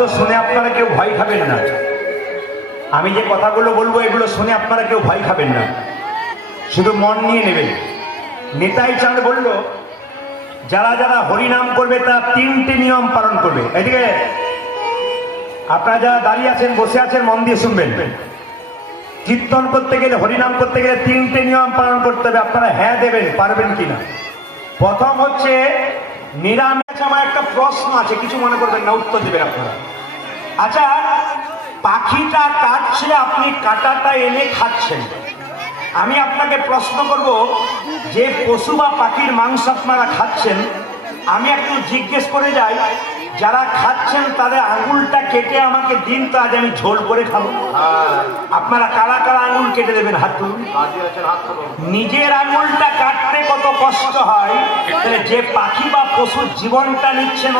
কথাগুলো শুনে আপনারা কেউ ভয় খাবেন না। আমি যে কথাগুলো বলবো এগুলো শুনে আপনারা কেউ ভয় খাবেন না, শুধু মন নিয়ে নেবেন। নিতাই চাঁদ বলল, যারা যারা হরিনাম করবে তারা 3টে নিয়ম পালন করবে। এদিকে আপনারা যারা দাঁড়িয়ে আছেন, বসে আছেন, মন দিয়ে শুনবেন। কীর্তন করতে গেলে, হরিনাম করতে গেলে 3টে নিয়ম পালন করতে হবে। আপনারা হ্যাঁ দেবেন, পারবেন কিনা? প্রথম হচ্ছে নিরামিষ। আমার একটা প্রশ্ন আছে, কিছু মনে করবেন না, উত্তর দেবেন আপনারা। আচ্ছা, পাখিটা কাটছে, আপনি কাটাটা এনে খাচ্ছেন। আমি আপনাকে প্রশ্ন করব, যে পশু বা পাখির মাংস আপনারা খাচ্ছেন, আমি একটু জিজ্ঞেস করে যাই, যারা খাচ্ছেন তাদের আঙুলটা কেটে আমাকে দিন, তো আজ আমি ঝোল করে খাবো। আপনারা কারা কারা আঙুল কেটে দেবেন? হাত তুলুন। নিজের আঙুলটা কাটতে কত কষ্ট হয়, তাহলে যে পাখি বা পশুর জীবনটা নিচ্ছেন